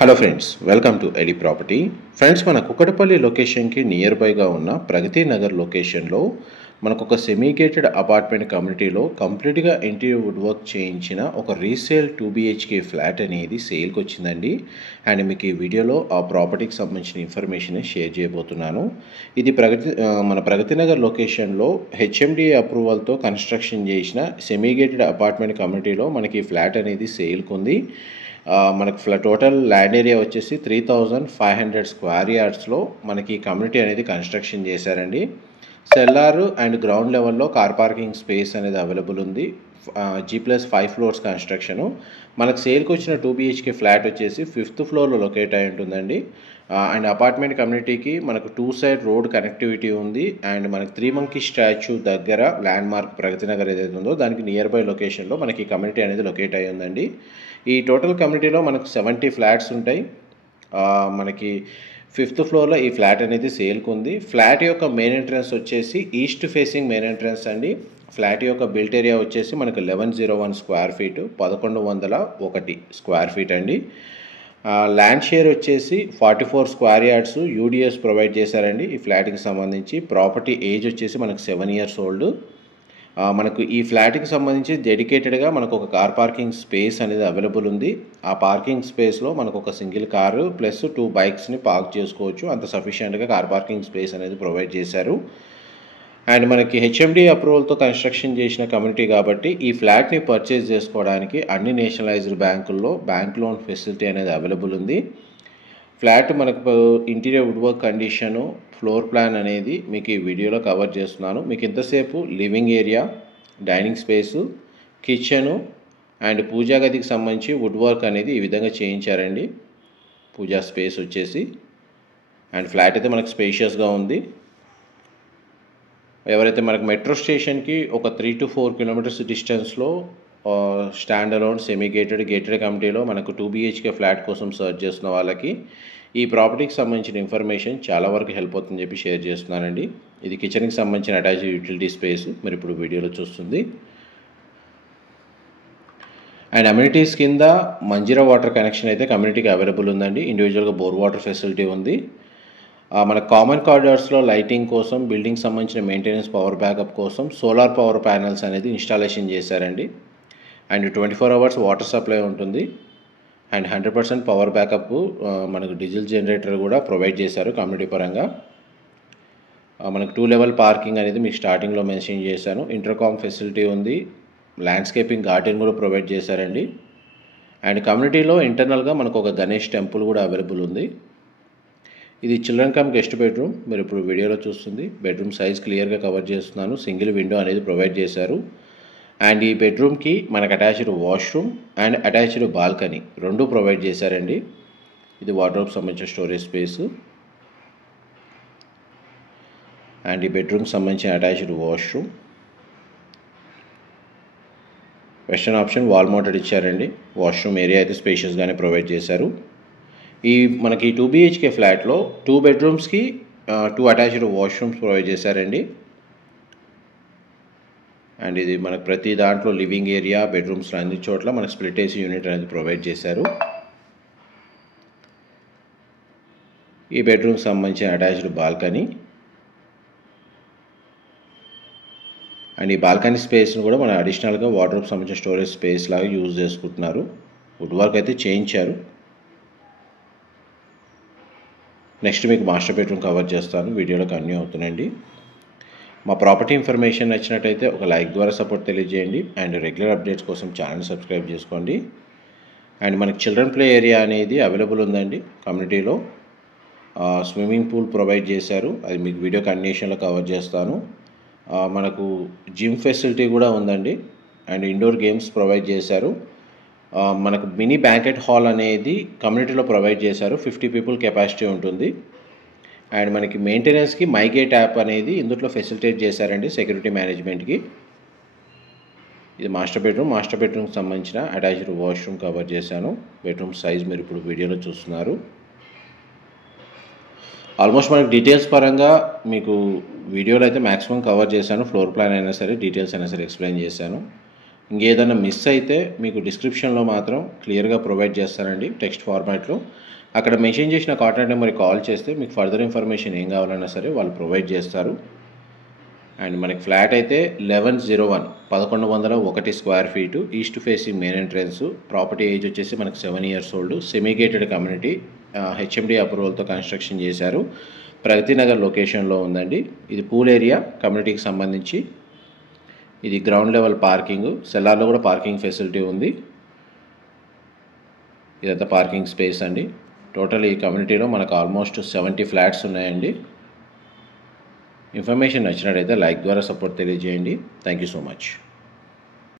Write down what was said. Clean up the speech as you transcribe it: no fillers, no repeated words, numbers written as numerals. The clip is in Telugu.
Hello friends, welcome to AD property. Friends, మన కుక్కటపల్లి లొకేషన్కి నియర్ బైగా ఉన్న ప్రగతి నగర్ లొకేషన్లో మనకు ఒక సెమీ గేటెడ్ అపార్ట్మెంట్ కమ్యూనిటీలో కంప్లీట్గా ఇంటీరియర్ వుడ్ వర్క్ చేయించిన ఒక రీసేల్ 2BHK ఫ్లాట్ అనేది సేల్కి వచ్చిందండి. అండ్ మీకు ఈ వీడియోలో ఆ ప్రాపర్టీకి సంబంధించిన ఇన్ఫర్మేషన్ షేర్ చేయబోతున్నాను. ఇది మన ప్రగతి నగర్ లొకేషన్లో HMDA అప్రూవల్తో కన్స్ట్రక్షన్ చేసిన సెమీ గేటెడ్ అపార్ట్మెంట్ కమ్యూనిటీలో మనకి ఈ ఫ్లాట్ అనేది సేల్కి ఉంది. మనకు టోటల్ ల్యాండ్ ఏరియా వచ్చేసి 3500 స్క్వేర్ యార్డ్స్లో మనకి కమ్యూనిటీ అనేది కన్స్ట్రక్షన్ చేశారండి. సెల్లార్ అండ్ గ్రౌండ్ లెవెల్లో కార్ పార్కింగ్ స్పేస్ అనేది అవైలబుల్ ఉంది. G+5 floors construction. మనకు సేల్కి వచ్చిన 2BHK ఫ్లాట్ వచ్చేసి 5th ఫ్లోర్లో లొకేట్ అయి ఉంటుందండి. అండ్ అపార్ట్మెంట్ కమ్యూనిటీకి మనకు 2 సైడ్ రోడ్ కనెక్టివిటీ ఉంది. అండ్ మనకు 3 మంకీ స్టాచ్యూ దగ్గర ల్యాండ్ మార్క్ ప్రగతి నగర్ ఏదైతే ఉందో దానికి నియర్ బై లొకేషన్లో మనకి కమ్యూనిటీ అనేది లొకేట్ అయి ఉందండి. ఈ టోటల్ కమ్యూనిటీలో మనకు 70 ఫ్లాట్స్ ఉంటాయి. మనకి 5th ఫ్లోర్లో ఈ ఫ్లాట్ అనేది సేల్కి ఉంది. ఫ్లాట్ యొక్క మెయిన్ ఎంట్రన్స్ వచ్చేసి ఈస్ట్ ఫేసింగ్ మెయిన్ ఎంట్రన్స్ అండి. ఫ్లాట్ యొక్క బిల్ట్ ఏరియా వచ్చేసి మనకు 1101 స్క్వేర్ ఫీట్, 1101 స్క్వేర్ ఫీట్ అండి. ల్యాండ్ షేర్ వచ్చేసి 44 స్క్వేర్ యార్డ్స్ UDS ప్రొవైడ్ చేశారండి. ఈ ఫ్లాట్కి సంబంధించి ప్రాపర్టీ ఏజ్ వచ్చేసి మనకు 7 years ఓల్డ్. మనకు ఈ ఫ్లాట్కి సంబంధించి డెడికేటెడ్గా మనకు ఒక కార్ పార్కింగ్ స్పేస్ అనేది అవైలబుల్ ఉంది. ఆ పార్కింగ్ స్పేస్లో మనకు ఒక సింగిల్ కారు ప్లస్ 2 బైక్స్ని పార్క్ చేసుకోవచ్చు. అంత సఫిషియెంట్గా కార్ పార్కింగ్ స్పేస్ అనేది ప్రొవైడ్ చేశారు. అండ్ మనకి HMDA అప్రూవల్తో కన్స్ట్రక్షన్ చేసిన కమ్యూనిటీ కాబట్టి ఈ ఫ్లాట్ని పర్చేజ్ చేసుకోవడానికి అన్ని నేషనలైజ్డ్ బ్యాంకుల్లో బ్యాంక్ లోన్ ఫెసిలిటీ అనేది అవైలబుల్ ఉంది. ఫ్లాట్ మనకు interior wood work condition, floor plan అనేది మీకు ఈ వీడియోలో కవర్ చేస్తున్నాను. మీకు ఇంతసేపు living area, dining space, kitchen and పూజా గదికి సంబంధించి వుడ్ వర్క్ అనేది ఈ విధంగా చేయించారండి. పూజా స్పేస్ వచ్చేసి అండ్ ఫ్లాట్ అయితే మనకు స్పేషియస్గా ఉంది. ఎవరైతే మనకు మెట్రో స్టేషన్కి ఒక 3 to 4 kilometers డిస్టెన్స్లో స్టాండ్ అలోన్ సెమీ గేటెడ్ కమ్యూనిటీలో మనకు 2BHK ఫ్లాట్ కోసం సర్చ్ చేస్తున్న వాళ్ళకి ఈ ప్రాపర్టీకి సంబంధించిన ఇన్ఫర్మేషన్ చాలా వరకు హెల్ప్ అవుతుందని చెప్పి షేర్ చేస్తున్నానండి. ఇది కిచెన్కి సంబంధించిన అటాచ్డ్ యూటిలిటీ స్పేస్ మీరు ఇప్పుడు వీడియోలో చూస్తుంది. అండ్ అమ్యూనిటీస్ కింద మంజీరా వాటర్ కనెక్షన్ అయితే కమ్యూనిటీకి అవైలబుల్ ఉందండి. ఇండివిజువల్గా బోర్ వాటర్ ఫెసిలిటీ ఉంది. మన కామన్ కారిడార్స్లో లైటింగ్ కోసం, బిల్డింగ్ సంబంధించిన మెయింటెనెన్స్, పవర్ బ్యాకప్ కోసం సోలార్ పవర్ ప్యానెల్స్ అనేది ఇన్స్టాలేషన్ చేశారండి. అండ్ 24 hours వాటర్ సప్లై ఉంటుంది. అండ్ 100% పవర్ బ్యాకప్ మనకు డీజిల్ జనరేటర్ కూడా ప్రొవైడ్ చేశారు కమ్యూనిటీ పరంగా. మనకు 2 level పార్కింగ్ అనేది మీకు స్టార్టింగ్లో మెన్షన్ చేశాను. ఇంటర్కామ్ ఫెసిలిటీ ఉంది. ల్యాండ్స్కేపింగ్ గార్డెన్ కూడా ప్రొవైడ్ చేశారండి. అండ్ కమ్యూనిటీలో ఇంటర్నల్గా మనకు ఒక గణేష్ టెంపుల్ కూడా అవైలబుల్ ఉంది. ఇది చిల్డ్రన్ కమ్ గెస్ట్ బెడ్రూమ్ మీరు ఇప్పుడు వీడియోలో చూస్తుంది. బెడ్రూమ్ సైజ్ క్లియర్గా కవర్ చేస్తున్నాను. సింగిల్ విండో అనేది ప్రొవైడ్ చేశారు. అండ్ ఈ బెడ్రూమ్కి మనకు attached washroom and attached balcony రెండు ప్రొవైడ్ చేశారండి. ఇది వార్డ్రోబ్ సంబంధించిన స్టోరేజ్ స్పేస్. అండ్ ఈ బెడ్రూమ్కి సంబంధించిన attached washroom, western option wall mounted ఇచ్చారండి. వాష్రూమ్ ఏరియా అయితే స్పేషియస్గానే ప్రొవైడ్ చేశారు. మనకి 2BHK ఫ్లాట్లో 2 bedrooms-కి 2 అటాచ్డ్ వాష్రూమ్స్ ప్రొవైడ్ చేశారండి. అండ్ ఇది మనకు ప్రతి దాంట్లో లివింగ్ ఏరియా, బెడ్రూమ్స్లో అన్ని చోట్ల మనకు స్ప్లిట్ AC యూనిట్ అనేది ప్రొవైడ్ చేశారు. ఈ బెడ్రూమ్కి సంబంధించిన అటాచ్డ్ బాల్కనీ అండ్ ఈ బాల్కనీ స్పేస్ను కూడా మన అడిషనల్గా వార్డ్రోబ్ సంబంధించిన స్టోరేజ్ స్పేస్ లాగా యూజ్ చేసుకుంటున్నారు. వుడ్ వర్క్ అయితే చేయించారు. నెక్స్ట్ మీకు మాస్టర్ బెడ్రూమ్ కవర్ చేస్తాను. వీడియోలో కంటిన్యూ అవుతుందండి. మా ప్రాపర్టీ ఇన్ఫర్మేషన్ నచ్చినట్టయితే ఒక లైక్ ద్వారా సపోర్ట్ తెలియజేయండి. అండ్ రెగ్యులర్ అప్డేట్స్ కోసం ఛానల్ సబ్స్క్రైబ్ చేసుకోండి. అండ్ మనకి చిల్డ్రన్ ప్లే ఏరియా అనేది అవైలబుల్ ఉందండి. కమ్యూనిటీలో స్విమ్మింగ్ పూల్ ప్రొవైడ్ చేశారు. అది మీకు వీడియో కంటిన్యూషన్లో కవర్ చేస్తాను. మనకు జిమ్ ఫెసిలిటీ కూడా ఉందండి. అండ్ ఇండోర్ గేమ్స్ ప్రొవైడ్ చేశారు. మనకు మినీ బ్యాంకెట్ హాల్ అనేది కమ్యూనిటీలో ప్రొవైడ్ చేశారు. 50 people కెపాసిటీ ఉంటుంది. అండ్ మనకి మెయింటెనెన్స్కి మైగేట్ యాప్ అనేది ఇందులో ఫెసిలిటేట్ చేశారండి సెక్యూరిటీ మేనేజ్మెంట్కి. ఇది మాస్టర్ బెడ్రూమ్కి సంబంధించిన అటాచ్డ్ వాష్రూమ్ కవర్ చేశాను. బెడ్రూమ్ సైజ్ మీరు ఇప్పుడు వీడియోలో చూస్తున్నారు. ఆల్మోస్ట్ మనకి డీటెయిల్స్ పరంగా మీకు వీడియోలో అయితే మ్యాక్సిమం కవర్ చేశాను. ఫ్లోర్ ప్లాన్ అయినా సరే, డీటెయిల్స్ అయినా సరే ఎక్స్ప్లెయిన్ చేశాను. ఇంకేదైనా మిస్ అయితే మీకు డిస్క్రిప్షన్లో మాత్రం క్లియర్గా ప్రొవైడ్ చేస్తానండి టెక్స్ట్ ఫార్మాట్లో. అక్కడ మెన్షన్ చేసిన కాంటాక్ట్ నెంబర్కి కాల్ చేస్తే మీకు ఫర్దర్ ఇన్ఫర్మేషన్ ఏం కావాలన్నా సరే వాళ్ళు ప్రొవైడ్ చేస్తారు. అండ్ మనకి ఫ్లాట్ అయితే 1101 1101 square feet, east facing main entrance. Property age వచ్చేసి మనకి 7 years old. Semi gated community, HMD అప్రూవల్తో కన్స్ట్రక్షన్ చేశారు. ప్రగతి నగర్ లొకేషన్లో ఉందండి. ఇది పూల్ ఏరియా కమ్యూనిటీకి సంబంధించి. ఇది గ్రౌండ్ లెవెల్ పార్కింగ్, సెల్లార్లో కూడా పార్కింగ్ ఫెసిలిటీ ఉంది. ఇదంతా పార్కింగ్ స్పేస్ అండి. టోటల్ ఈ కమ్యూనిటీలో మనకు ఆల్మోస్ట్ 70 ఫ్లాట్స్ ఉన్నాయండి. ఇన్ఫర్మేషన్ నచ్చినట్టయితే లైక్ ద్వారా సపోర్ట్ తెలియజేయండి. Thank you so much.